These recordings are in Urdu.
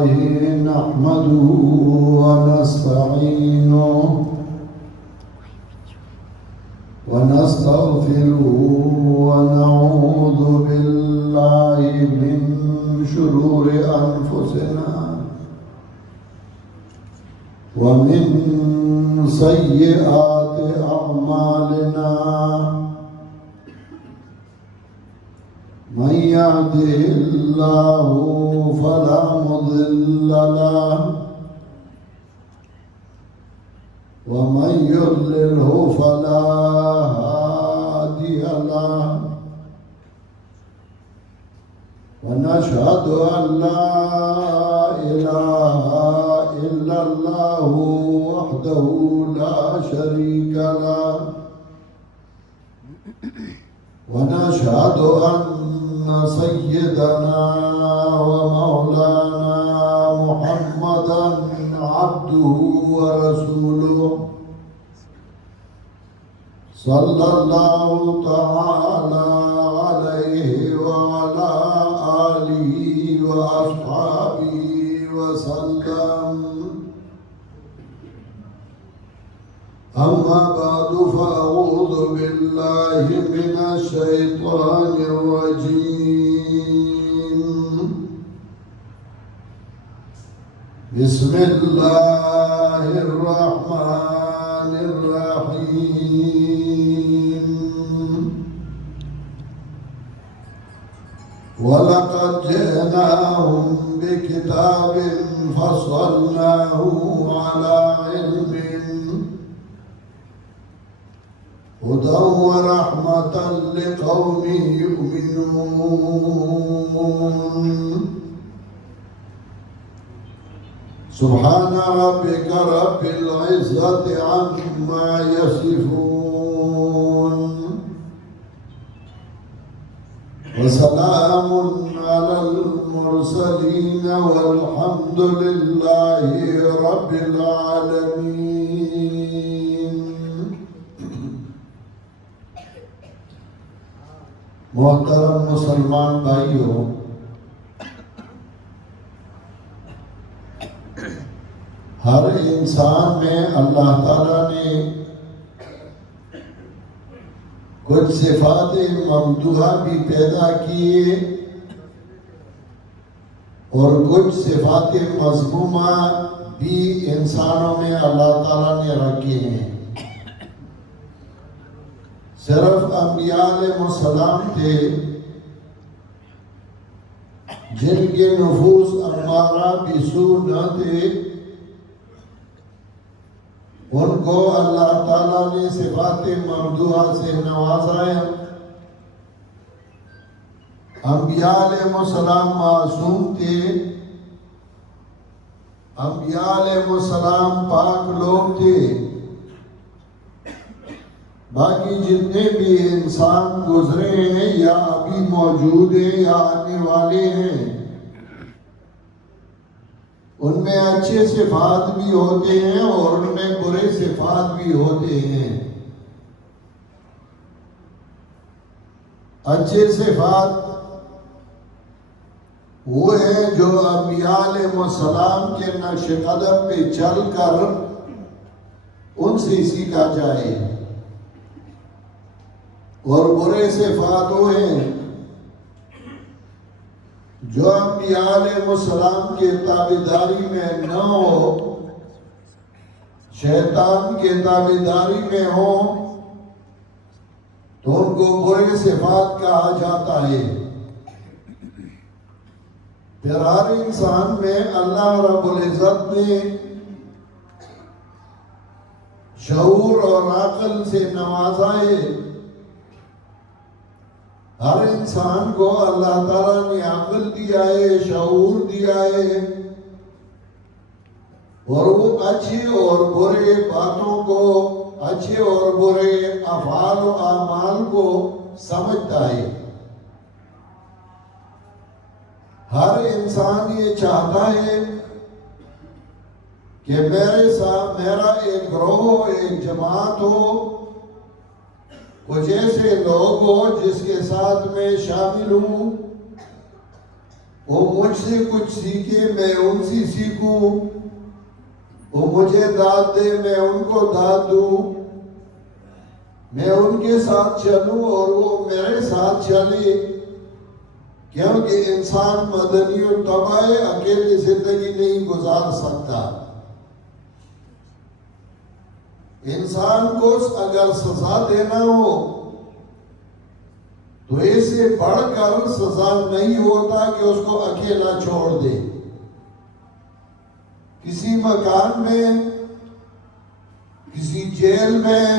لله نحمده ونستعينه ونستغفره ونعوذ بالله من شرور أنفسنا ومن سيئات أعمالنا من يهده الله فلا مضل له ومن يضلله فلا هادي له ونشهد أن لا إله إلا الله وحده لا شريك له ونشهد أن سيدنا ومولانا محمدا عبده ورسوله صلى الله تعالى عليه وعلى آله وأصحابه وسلم. أما بعد فأعوذ بالله من الشيطان الرجيم. بسم الله الرحمن الرحيم. ولقد جئناهم بكتاب فصلناه على علم هدى ورحمة لقوم يؤمنون. سبحان ربك رب العزة عما يصفون وسلام على المرسلين والحمد لله رب العالمين. محترم مسلمان بھائیوں، ہر انسان میں اللہ تعالیٰ نے کچھ صفات ممدوحہ بھی پیدا کیے اور کچھ صفات مذمومہ بھی انسانوں میں اللہ تعالیٰ نے رکھے ہیں. صرف انبیاء علیہ السلام تھے جن کے نفوس امارہ بسوء نہ تھے، ان کو اللہ تعالیٰ نے صفات ممدوحہ سے نوازا ہے. انبیاء علیہ السلام معصوم تھے، انبیاء علیہ السلام پاک لوگ تھے. باقی جتنے بھی انسان گزرے ہیں یا ابھی موجود ہیں یا آنے والے ہیں، ان میں اچھے صفات بھی ہوتے ہیں اور ان میں برے صفات بھی ہوتے ہیں. اچھے صفات وہ ہیں جو انبیاء علیہ السلام کے نقش قدم پہ چل کر ان سے سیکھا جائے، اور برے صفات وہ ہیں جو انبیاء علیہ السلام کے تابعداری میں نہ ہو، شیطان کے تابعداری میں ہو، تو ان کو برے صفات کہا جاتا ہے. پھر ہر انسان میں اللہ رب العزت نے شعور اور عقل سے نوازا ہے. ہر انسان کو اللہ تعالیٰ نے عقل دیا ہے، شعور دیا ہے، اور وہ اچھے اور برے باتوں کو، اچھے اور برے افعال و اعمال کو سمجھتا ہے. ہر انسان یہ چاہتا ہے کہ میرے ساتھ میرا ایک گروہ ہو، ایک جماعت ہو، کچھ ایسے لوگ ہو جس کے ساتھ میں شامل ہوں، وہ مجھ سے کچھ سیکھے میں ان سے سیکھوں، وہ مجھے داد دے میں ان کو داد دوں، میں ان کے ساتھ چلوں اور وہ میرے ساتھ چلے، کیونکہ انسان مدنی و طبع اکیلے زندگی نہیں گزار سکتا۔ انسان کو اگر سزا دینا ہو تو اسے بڑھ کر سزا نہیں ہوتا کہ اس کو اکیلا چھوڑ دے۔ کسی مکان میں، کسی جیل میں،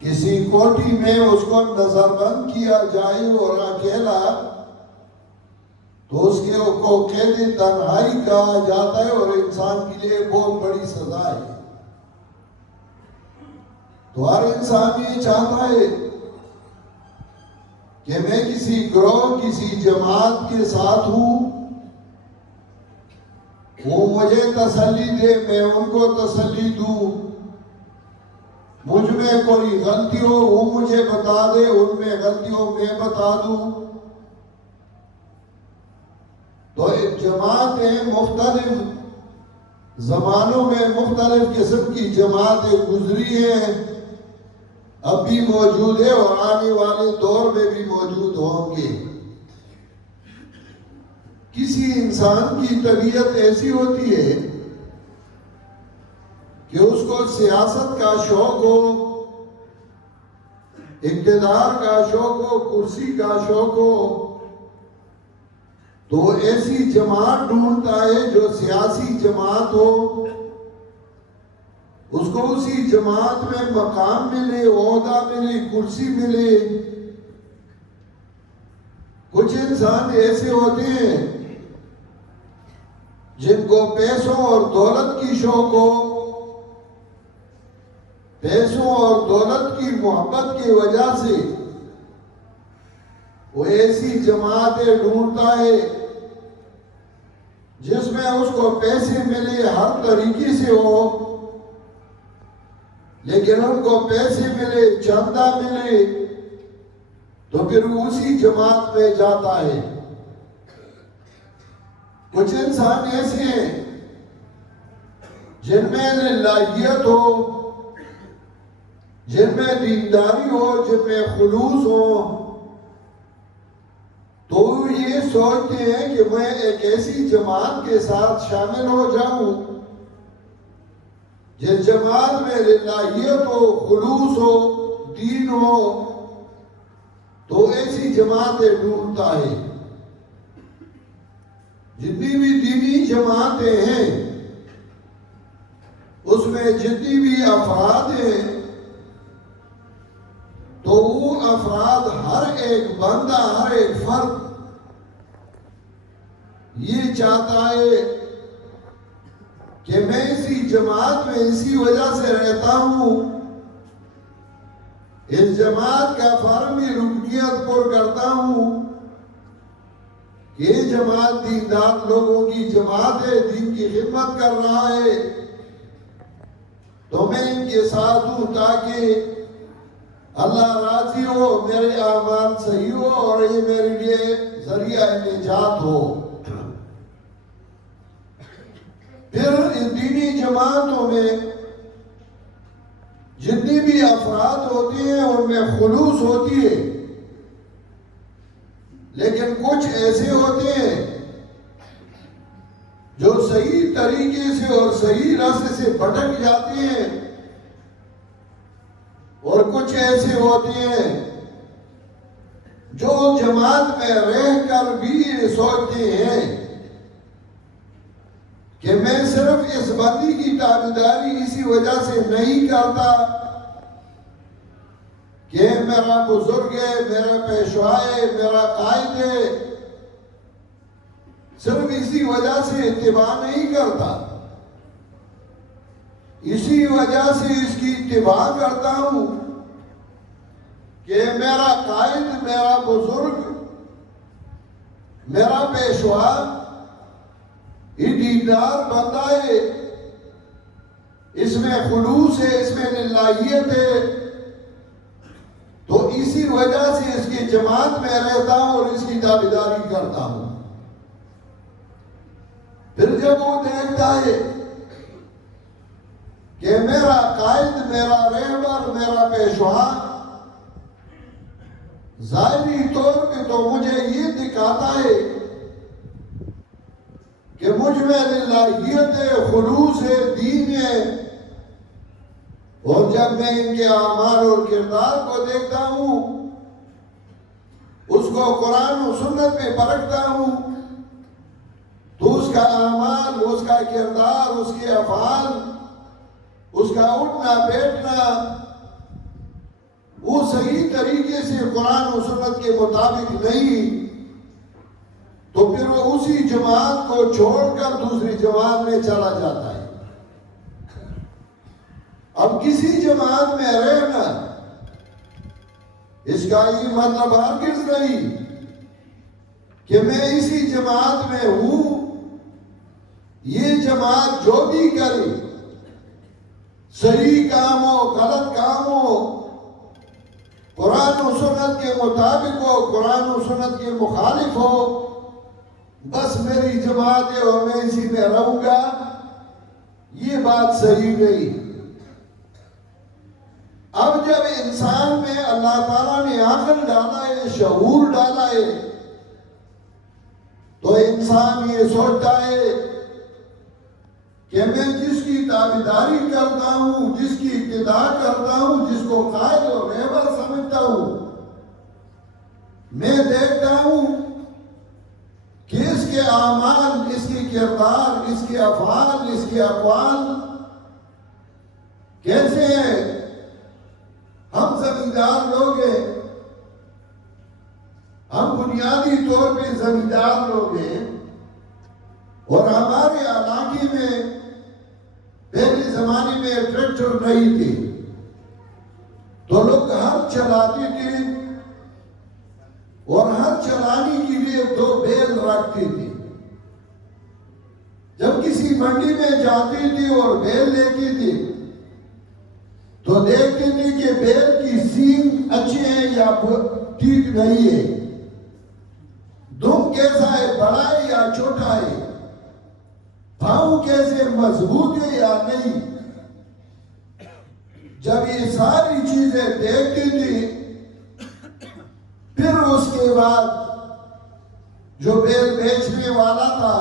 کسی کوٹھی میں اس کو نظر بند کیا جائے اور اکیلا، تو اس کو قید تنہائی کہا جاتا ہے اور انسان کے لیے بہت بڑی سزا ہے۔ تو ہر انسان یہ چاہتا ہے کہ میں کسی گروہ، کسی جماعت کے ساتھ ہوں، وہ مجھے تسلی دے میں ان کو تسلی دوں، مجھ میں کوئی غلطی ہو وہ مجھے بتا دے، ان میں غلطی ہو میں بتا دوں۔ تو جماعتیں مختلف زمانوں میں مختلف قسم کی جماعتیں گزری ہیں، اب بھی موجود ہے اور آنے والے دور میں بھی موجود ہوں گے۔ کسی انسان کی طبیعت ایسی ہوتی ہے کہ اس کو سیاست کا شوق ہو، اقتدار کا شوق ہو، کرسی کا شوق ہو، تو ایسی جماعت ڈھونڈتا ہے جو سیاسی جماعت ہو، اس کو اسی جماعت میں مقام ملے، عہدہ ملے، کرسی ملے۔ کچھ انسان ایسے ہوتے ہیں جن کو پیسوں اور دولت کی شوق ہو، پیسوں اور دولت کی محبت کی وجہ سے وہ ایسی جماعتیں ڈھونڈتا ہے جس میں اس کو پیسے ملے، ہر طریقے سے ہو، لیکن ان کو پیسے ملے، چندہ ملے، تو پھر اسی جماعت میں جاتا ہے۔ کچھ انسان ایسے ہیں جن میں للہیت ہو، جن میں دینداری ہو، جن میں خلوص ہو، تو یہ سوچتے ہیں کہ میں ایک ایسی جماعت کے ساتھ شامل ہو جاؤں جس جماعت میں للہیت ہو، خلوص ہو، دین ہو، تو ایسی جماعتیں ڈھونڈتا ہے۔ جتنی بھی دینی جماعتیں ہیں اس میں جتنی بھی افراد ہیں تو وہ افراد، ہر ایک بندہ، ہر ایک فرد یہ چاہتا ہے کہ میں اسی جماعت میں اسی وجہ سے رہتا ہوں، اس جماعت کا فارمی رکنیت پر کرتا ہوں کہ یہ جماعت دیندار لوگوں کی جماعت ہے، دین کی خدمت کر رہا ہے، تو میں ان کے ساتھ ہوں تاکہ اللہ راضی ہو، میرے اعمال صحیح ہو اور یہ میرے لیے ذریعہ نجات ہو۔ پھر ان دینی جماعتوں میں جتنی بھی افراد ہوتے ہیں ان میں خلوص ہوتی ہے، لیکن کچھ ایسے ہوتے ہیں جو صحیح طریقے سے اور صحیح راستے سے بھٹک جاتے ہیں، اور کچھ ایسے ہوتے ہیں جو جماعت میں رہ کر بھی یہ سوچتے ہیں کہ میں صرف اس بندی کی تابعداری اسی وجہ سے نہیں کرتا کہ میرا بزرگ ہے، میرا پیشوا ہے، میرا قائد ہے، صرف اسی وجہ سے اتباع نہیں کرتا، اسی وجہ سے اس کی اتباع کرتا ہوں کہ میرا قائد، میرا بزرگ، میرا پیشوا یہ دیندار بندہ ہے، اس میں خلوص ہے، اس میں للہیت ہے، تو اسی وجہ سے اس کی جماعت میں رہتا ہوں اور اس کی تابعداری کرتا ہوں۔ پھر جب وہ دیکھتا ہے کہ میرا قائد، میرا رہبر، میرا پیشوا ظاہری طور پہ تو مجھے یہ دکھاتا ہے کہ مجھ میں للہیت ہے، خلوص ہے، دین ہے، اور جب میں ان کے اعمال اور کردار کو دیکھتا ہوں، اس کو قرآن و سنت میں پرکھتا ہوں، تو اس کا اعمال، اس کا کردار، اس کے افعال، اس کا اٹھنا بیٹھنا وہ صحیح طریقے سے قرآن و سنت کے مطابق نہیں، تو پھر وہ اسی جماعت کو چھوڑ کر دوسری جماعت میں چلا جاتا ہے۔ اب کسی جماعت میں رہنا اس کا یہ مطلب ہرگز نہیں کہ میں اسی جماعت میں ہوں، یہ جماعت جو بھی کرے، صحیح کام ہو، غلط کام ہو، قرآن و سنت کے مطابق ہو، قرآن و سنت کے مخالف ہو، بس میری جماعت ہے اور میں اسی میں رہوں گا، یہ بات صحیح نہیں۔ اب جب انسان میں اللہ تعالیٰ نے عقل ڈالا ہے، شعور ڈالا ہے، تو انسان یہ سوچتا ہے کہ میں جس کی تابعداری کرتا ہوں، جس کی اتباع کرتا ہوں، جس کو قائد اور رہبر سمجھتا ہوں، میں دیکھتا ہوں کہ اس کے اعمال، اس کے کردار، اس کے افعال، اس کے اقوال کیسے ہیں۔ ہم زمیندار لوگ ہیں، ہم بنیادی طور پہ زمیندار لوگ ہیں، اور ہمارے علاقے میں پہلے زمانے میں ٹریکٹر نہیں تھے، تو لوگ ہل چلاتے تھے، اور ہل چلانے کے لیے 2 بیل رکھتے تھے۔ جب کسی منڈی میں جاتے تھے اور بیل لیتے تھے تو دیکھتے تھے کہ بیل کی سینگ اچھے ہیں یا ٹھیک نہیں ہے، دم کیسا ہے، بڑا ہے یا چھوٹا ہے، پاؤں کیسے مضبوط ہے یا نہیں۔ جب یہ ساری چیزیں دیکھتی تھی، پھر اس کے بعد جو بیل بیچنے والا تھا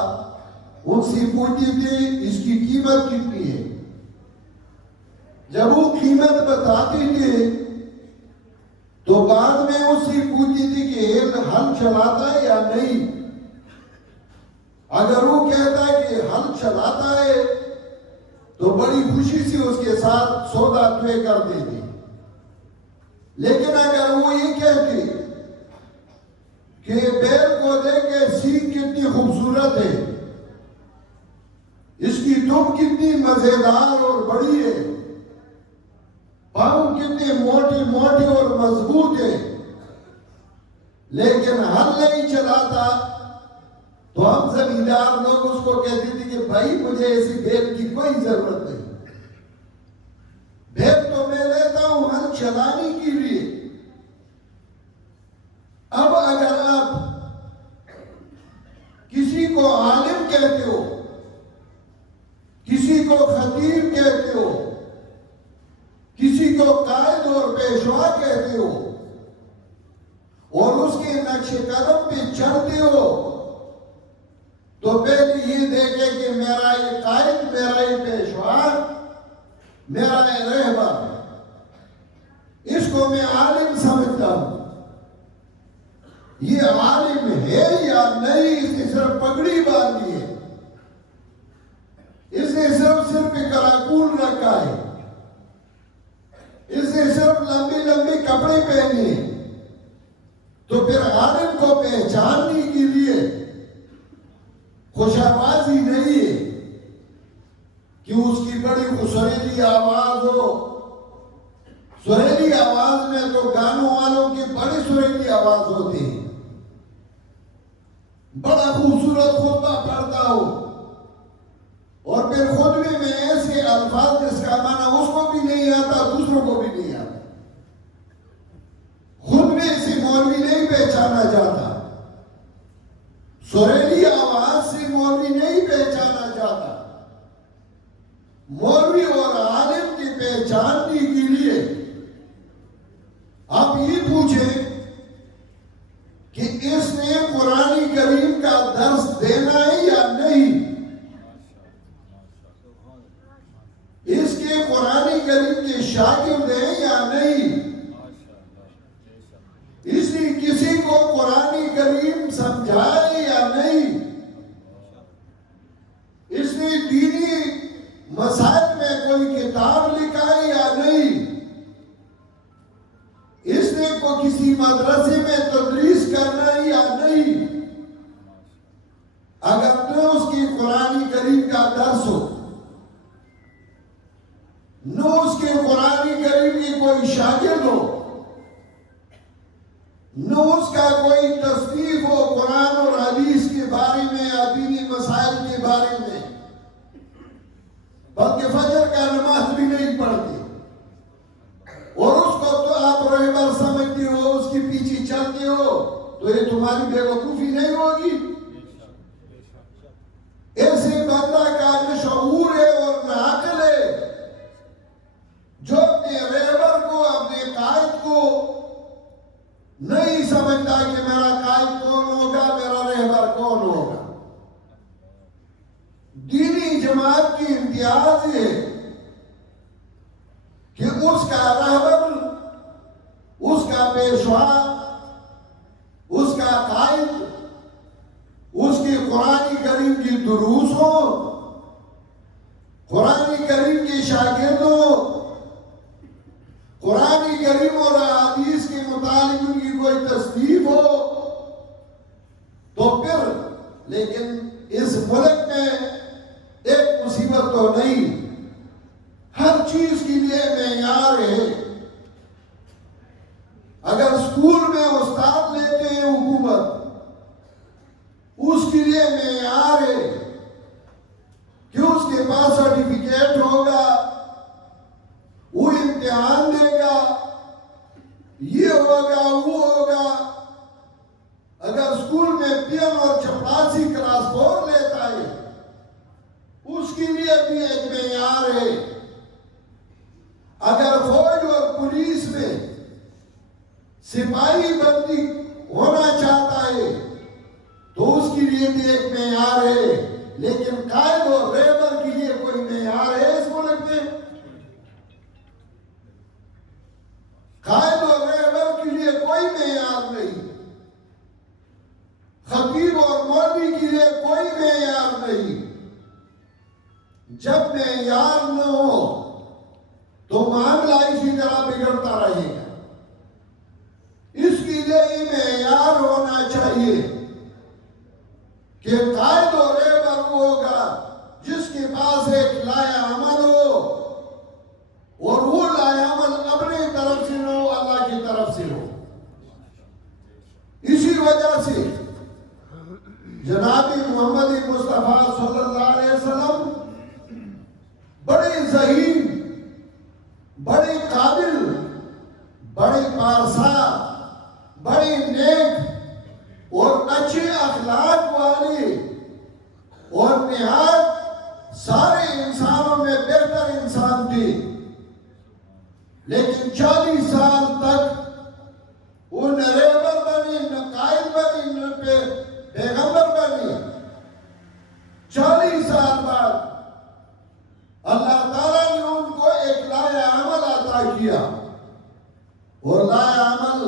ان سے پوچھتی تھی اس کی قیمت کتنی ہے۔ جب وہ قیمت بتاتی تھی تو بعد میں اس سے پوچھتی تھی کہ یہ ہل چلاتا ہے یا نہیں۔ اگر وہ کہتا ہے کہ ہل چلاتا ہے تو بڑی خوشی سے اس کے ساتھ سودا طے کر دیتی، لیکن اگر وہ یہ کہتی کہ بیل کو دیکھ کے سینگ کتنی خوبصورت ہے، اس کی دم کتنی مزیدار اور بڑی ہے، پاؤں کتنے موٹے موٹے اور مضبوط ہے، لیکن ہل نہیں چلاتا، تو ہم زمیندار لوگ اس کو کہتے تھے کہ بھائی مجھے ایسی بیل کی کوئی ضرورت نہیں، بیل تو میں لیتا ہوں ہل چلانے کے لیے۔ اب اگر آپ کسی کو عالم کہتے ہو، کسی کو خطیب کہتے ہو، کسی کو قائد اور پیشوا کہتے ہو، اور اس کے نقش قدم پہ چلتے ہو، تو پہلے یہ دیکھے کہ میرا یہ قائد، میرا یہ پیشوا، میرا یہ رہبر، اس کو میں عالم سمجھتا ہوں۔ یہ عالم ہے یا نہیں، اس نے صرف پگڑی باندھی ہے، اس نے صرف سر پہ کراکول رکھا ہے، اس نے صرف لمبی لمبی کپڑے پہنے ہیں، تو پھر عالم کو پہچاننے کے لیے خوش آوازی نہیں ہے کہ اس کی بڑی سریلی آواز ہو۔ سریلی آواز میں تو گانوں والوں کی بڑی سریلی آواز ہوتی ہے، بڑا خوبصورت خطبہ پڑھتا ہو، اور پھر خطبے میں ایسے الفاظ جس کا معنی اس کو بھی نہیں آتا، دوسروں کو بھی نہیں آتا، خطبے سے مولوی نہیں پہچانا جاتا، سریلی آواز سے مولوی نہیں پہچانا جاتا. مولوی اور عالم کی پہچاننے کے لیے آپ یہ پوچھیں کہ اس نے قرآن کریم کا درس دینا ہے یا نہیں. اس کے قرآن کریم کے شاگرد ہیں یا نہیں. اس نے کسی کو قرآن کریم سمجھایا یا نہیں. اس نے دینی مسائل میں کوئی کتاب لکھا ہے یا نہیں. اس نے کو کسی مدرسے میں تدریس کرنا ہے یا نہیں. اگر نہ اس کی قرآن کریم کا درس ہو، نہ اس کے قرآن کریم کی کوئی شاگرد ہو، نہ اس کا کوئی تصنیف ہو قرآن اور حدیث کے بارے میں یا دینی مسائل کے بارے میں، بلکہ فجر کا نماز بھی نہیں پڑھتے، اور اس کو تو آپ رہبر سمجھتے ہو، اس کے پیچھے چلتے ہو، تو یہ تمہاری بے وقوفی نہیں ہوگی. ایسے بندہ کا نہ شعور ہے اور نہ عقل ہے جو اپنے رہبر کو، اپنے قائد کو نہیں سمجھتا کہ میرا قائد کون ہوگا، میرا رہبر کون ہوگا. دینی جماعت کی امتیاز ہے کہ اس کا رہبر، اس کا پیشوا، اس کا قائد، اس کے قرآن کریم کی دروس ہو، قرآن کریم کے شاگرد ہو، قرآن کریم اور حدیث کے متعلق ان کی کوئی تصنیف ہو، تو پھر لیکن اس ملک میں ایک مصیبت تو نہیں. ہر چیز کے لیے معیار ہے. اگر اسکول میں استاد لیتے ہیں حکومت، اس کے لیے معیار ہے کہ اس کے پاس سرٹیفکیٹ ہوگا، وہ امتحان دے گا، یہ ہوگا وہ ہوگا. اگر اسکول میں پین اور چپراسی کلاس 4 لیتا ہے، اس کے لیے بھی ایک معیار ہے. اگر فوج اور پولیس میں سپاہی بندی ہونا چاہتا ہے تو اس کے لیے بھی ایک معیار ہے. لیکن قائد اور رہبر کے لیے کوئی معیار ہے اس ملک میں؟ قائد اور رہبر کے لیے کوئی معیار نہیں. خطیب اور مولوی کے لیے کوئی معیار نہیں. جب معیار نہ ہو تو معاملہ اسی طرح بگڑتا رہے گا. اس کے لیے یہ معیار ہونا چاہیے کہ قائد اور رہبر وہ ہوگا جس کے پاس ایک لائحہ عمل ہو، اور وہ لائحہ عمل اپنے طرف سے ہو، اللہ کی طرف سے ہو. اسی وجہ سے جناب محمد مصطفیٰ صلی اللہ علیہ وسلم بڑے ذہین، بڑے قابل، بڑے پارسا، بڑے نیک اور اچھے اخلاق والے اور نہایت سارے انسانوں میں بہتر انسان تھے. لیکن 40 سال تک وہ نہ رہبر بنے، نہ قائد بنے، نہ پیغمبر بنے. 40 سال بعد اللہ تعالیٰ نے ان کو ایک لائحہ عمل عطا کیا، اور لائحہ عمل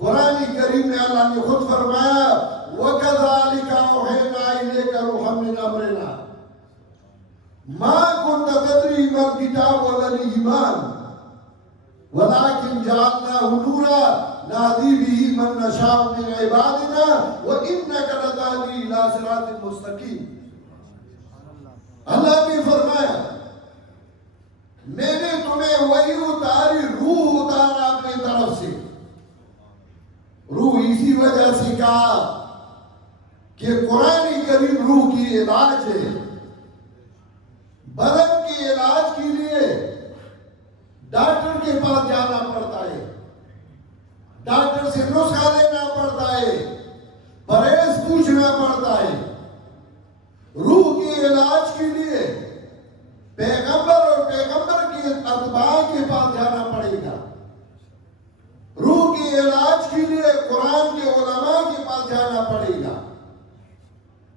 قرآن کریم میں اللہ نے خود فرمایا وَكَذَلِكَ أَوْحَيْنَا إِلَيْكَ رُوحًا مِّنْ أَمْرِنَا مَا كُنْتَ تَدْرِي مَا الْكِتَابُ وَلَا الْإِيمَانُ وَلَكِنْ جَعَلْنَاهُ نُورًا نَهْدِي بِهِ مَن نَّشَاءُ مِنْ عِبَادِنَا وَإِنَّكَ لَتَهْدِي إِلَىٰ صِرَاطٍ مُّسْتَقِيمٍ. اللہ نے فرمایا میں نے تمہیں وحی اتاری، روح اتارا اپنے طرف سے. روح اسی وجہ سے کہا کہ قرآن کریم روح کی علاج ہے. بدن کے علاج کے لیے ڈاکٹر کے پاس جانا پڑتا ہے، ڈاکٹر سے نسخہ لینا پڑتا ہے، پرہیز پوچھنا پڑتا ہے. روح کے کے علاج کے لیے پیغمبر اور پیغمبر کے اتباع کے پاس جانا پڑے گا. روح کے علاج کے لیے قرآن کے علماء کے پاس جانا پڑے گا.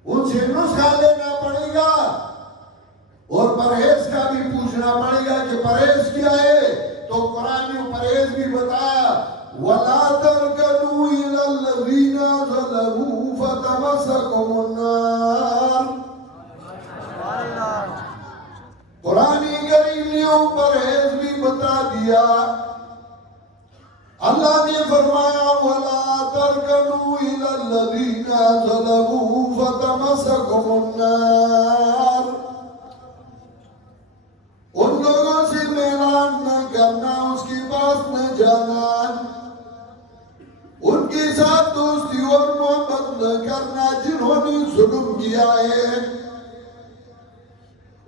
ان سے نسخہ لینا پڑے گا اور پرہیز کا بھی پوچھنا پڑے گا کہ پرہیز کیا ہے. تو قرآن نے پرہیز بھی بتایا وَلَا تَرْكَنُوا إِلَى الَّذِينَ ظَلَمُوا فَتَمَسَّكُمُ النَّارُ. قرآن کریم نے پرہیز بھی بتا دیا. اللہ نے فرمایا وَلَا تَرْكَنُوا إِلَى الَّذِينَ ظَلَمُوا فَتَمَسَّكُمُ النَّارُ. ان لوگوں سے میلان نہ کرنا, اس کے پاس نہ جانا, ان کے ساتھ دوستی اور محبت نہ کرنا جنہوں نے ظلم کیا ہے.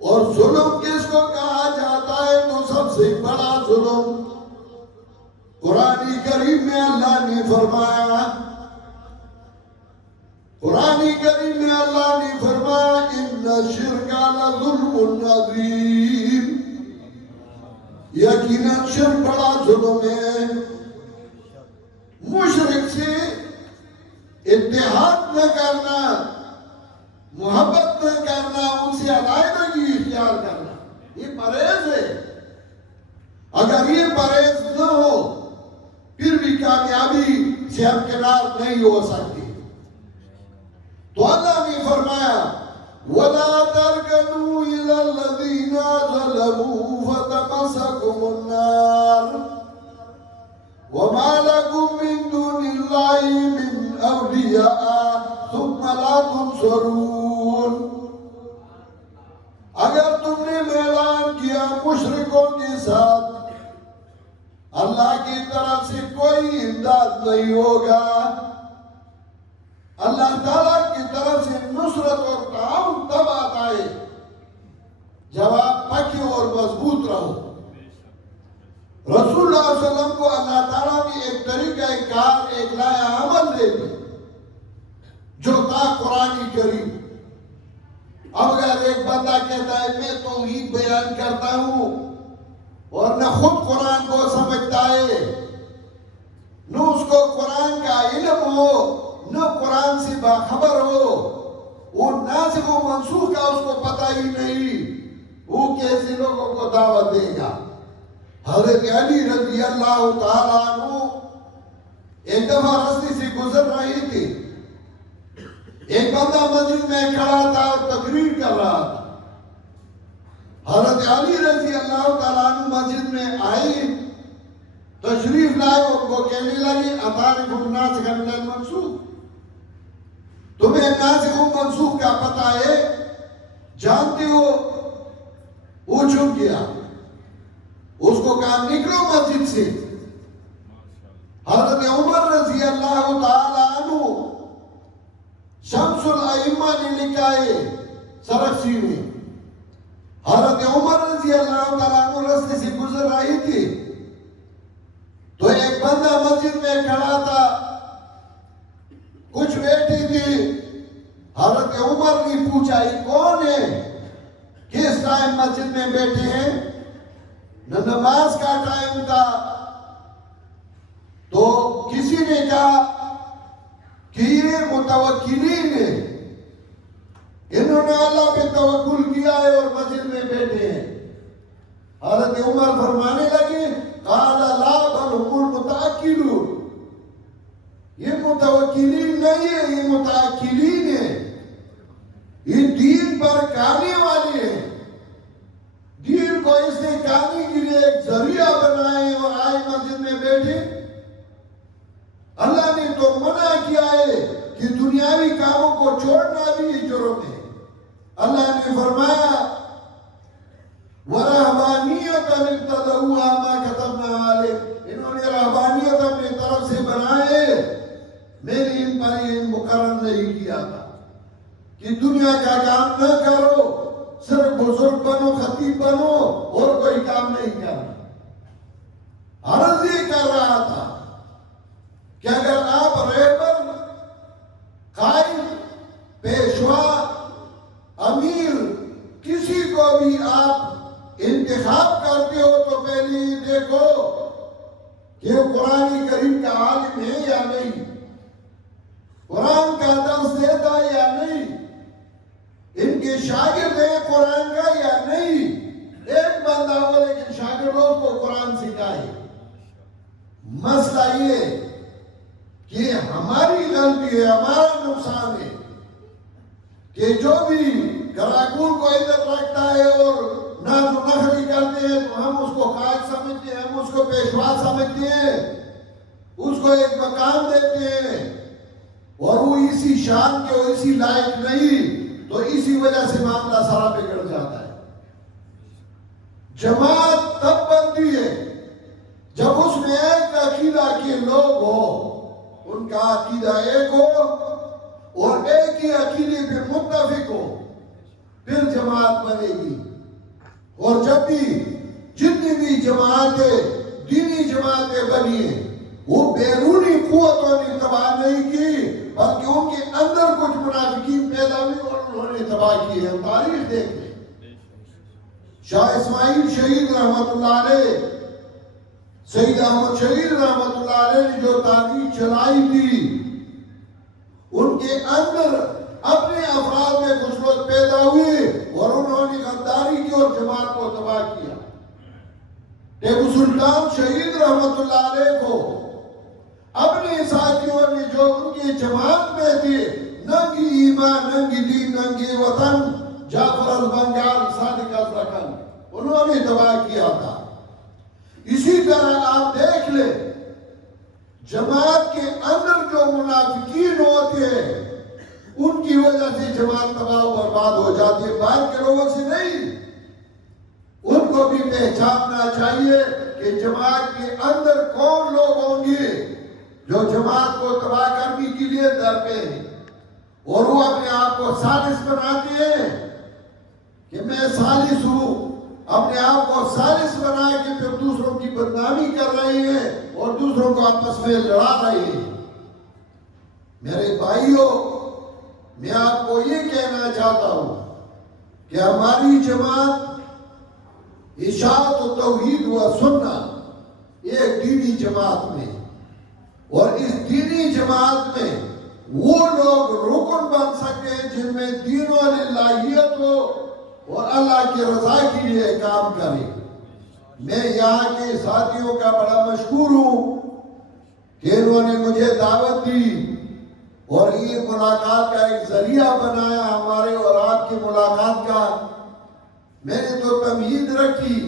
اور ظلم کس کو کہا جاتا ہے تو سب سے بڑا ظلم قرآن کریم میں اللہ نے فرمایا, قرآن کریم میں اللہ نے فرمایا ان الشرک لظلم عظیم. یقیناً شرک بڑا ظلم ہے. مشرک سے اتحاد نہ کرنا, محبت نہ کرنا, ان سے علیحدگی اختیار کرنا, یہ پرہیز ہے. اگر یہ پرہیز نہ ہو پھر بھی کامیابی سے ہمکنار نہیں ہو سکتی. تو اللہ نے فرمایا وَلَا تَرْكَنُوا إِلَى الَّذِينَ ظَلَمُوا فَتَمَسَّكُمُ النَّارُ وَمَا لَكُم مِّن دُونِ اللَّهِ مِنْ أَوْلِيَاءَ ثُمَّ لَا تُنصَرُونَ. اگر تم نے اعلان کیا مشرکوں کے ساتھ اللہ کی طرف سے کوئی امداد نہیں ہوگا, اللہ تعالیٰ کی طرف سے نصرت اور تعاون تب آتا ہے جب آپ پکے اور مضبوط رہو. رسول اللہ صلی اللہ علیہ وسلم کو اللہ تعالیٰ نے ایک طریقہ کار, ایک نیا عمل دے دی جو تھا قرآن کریم. اب اگر ایک بندہ کہتا ہے میں توحید بیان کرتا ہوں اور نہ خود قرآن کو سمجھتا ہے, نہ اس کو قرآن کا علم ہو, نہ قرآن سے باخبر ہو, وہ ناسخ و منسوخ کا اس کو پتہ ہی نہیں, وہ کیسے لوگوں کو دعوت دے گا. حضرت علی رضی اللہ تعالیٰ عنہ ایک دفعہ راستے سے گزر رہی تھی. ایک بندہ مسجد میں کھڑا تھا اور تقریر کر رہا تھا. حضرت علی رضی اللہ تعالیٰ عنہ مسجد میں آئی, تشریف لائے اور وہ کہنے لگی اتعرف الناسخ من المنسوخ, تمہیں ناسخ و منسوخ کا پتہ ہے, جانتے ہو؟ وہ چھپ گیا. اس کو کہا نکلو مسجد سے. حضرت عمر رضی اللہ تعالیٰ عنہ شمس الائمہ نے لکھا ہے سرخسی میں, حضرت عمر رضی اللہ تعالیٰ عنہ راستے سے گزر رہی تھی تو ایک بندہ مسجد میں کھڑا تھا, کچھ بیٹھی تھی. حضرت عمر نے پوچھا یہ کون ہے, کس ٹائم مسجد میں بیٹھے ہیں؟ نہ نماز کا ٹائم تھا. تو کسی نے کہا کہ یہ متوکلین ہیں, انہوں نے اللہ پہ توکل کیا ہے اور مسجد میں بیٹھے ہیں. حضرت عمر فرمانے لگے قال لا بل هم المتوکلون, یہ متوکلین نہیں ہے, یہ متوکلین ہیں, یہ دین پر کہنے والے ہیں. دین کو اس نے کہنے کے لیے ایک ذریعہ بنائے اور آئے مسجد میں بیٹھے. اللہ نے تو منع کیا ہے کہ دنیاوی کاموں کو چھوڑنا بھی جرم ہے. اللہ نے فرمایا وَرَحْمَانِيَّةً ابْتَدَعُوهَا مَا كَتَبْنَا عَلَيْهِمْ, انہوں نے رحمانیت اپنی طرف سے بنائے, میں نے ان پر یہ مقرر نہیں کیا تھا کہ دنیا کا کام نہ کرو, صرف بزرگ بنو, خطیب بنو اور کوئی کام نہیں کرنا. عرض یہ کر رہا تھا کہ اگر آپ رہبر, قائد, پیشوا, امیر بھی آپ انتخاب کرتے ہو تو پہلے یہ دیکھو کہ قرآن کریم کا عالم ہے یا نہیں، قرآن کا درس دیتا ہے یا نہیں، ان کے شاگرد ہیں قرآن کا یا نہیں۔ ایک بندہ ہو لیکن شاگردوں کو قرآن سکھائے۔ مسئلہ یہ کہ ہماری غلطی ہے، ہمارا نقصان ہے کہ جو بھی گراکول کو ادھر رکھتا ہے اور ناز و نخری کرتے ہیں تو ہم اس کو قائد سمجھتے ہیں، ہم اس کو پیشوا سمجھتے ہیں، اس کو ایک مقام دیتے ہیں اور وہ اسی شان کے اور اسی لائق نہیں، تو اسی وجہ سے معاملہ سارا بگڑ جاتا ہے۔ جماعت تب بنتی ہے جب اس میں ایک عقیدہ کے لوگ ہو، ان کا عقیدہ ایک ہو اور ایک ہی عقیدے پہ متفق ہو، پھر جماعت بنے گی۔ اور جب بھی جتنی بھی جماعتیں دینی جماعتیں بنی ہیں وہ بیرونی قوتوں نے تباہ نہیں کی بلکہ ان کے اندر کچھ منافقین پیدا ہوئے اور انہوں نے تباہ کی ہے۔ تاریخ دیکھ لیں، شاہ اسماعیل شہید رحمت اللہ علیہ، سید احمد شہید رحمت اللہ علیہ نے جو تحریک چلائی تھی، ان کے اندر اپنے افراد میں کچھ لوگ پیدا ہوئے اور انہوں نے غداری کی اور جماعت کو تباہ کیا۔ ٹیپو سلطان شہید رحمت اللہ علیہ کو اپنے ساتھیوں نے جو ان کی جماعت میں تھے، ننگی ایمان، ننگی دین، ننگی وطن، جعفر البنگال، صادق ازرقن، انہوں نے تباہ کیا تھا۔ اسی طرح آپ دیکھ لیں جماعت کے اندر جو منافقین ہوتے ہیں ان کی وجہ سے جماعت تباہ و برباد ہو جاتی ہے، باہر کے لوگوں سے نہیں۔ ان کو بھی پہچاننا چاہیے کہ جماعت کے اندر کون لوگ ہوں گے جو جماعت کو تباہ کرنے کے لیے درپے ہیں، اور وہ اپنے آپ کو ثالث بناتے ہیں کہ میں ثالث ہوں، اپنے آپ کو ثالث بنا کے پھر دوسروں کی بدنامی کر رہے ہیں اور دوسروں کو آپس میں لڑا رہے ہیں۔ میرے بھائیوں، میں آپ کو یہ کہنا چاہتا ہوں کہ ہماری جماعت اشاعت و توحید و سنت ایک دینی جماعت میں، اور اس دینی جماعت میں وہ لوگ رکن بن سکتے ہیں جن میں دین و للہیت ہو اور اللہ کی رضا کے لیے کام کریں۔ میں یہاں کے ساتھیوں کا بڑا مشکور ہوں کہ انہوں نے مجھے دعوت دی اور یہ ملاقات کا ایک ذریعہ بنایا ہمارے اور آپ کی ملاقات کا۔ میں نے تو تمہید رکھی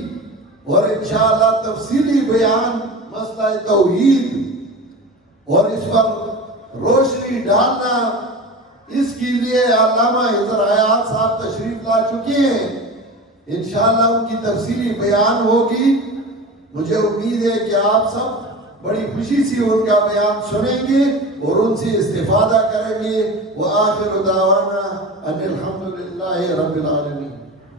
اور انشاءاللہ تفصیلی بیان مسئلہ توحید اور اس پر روشنی ڈالنا، اس کے لیے علامہ حضر حیات صاحب تشریف لا چکے ہیں، انشاءاللہ ان کی تفصیلی بیان ہوگی۔ مجھے امید ہے کہ آپ سب بڑی خوشی سے ان کا بیان سنیں گے اور ان سے استفادہ کریں گے۔ وآخر دعوانا ان الحمدللہ رب العالمین۔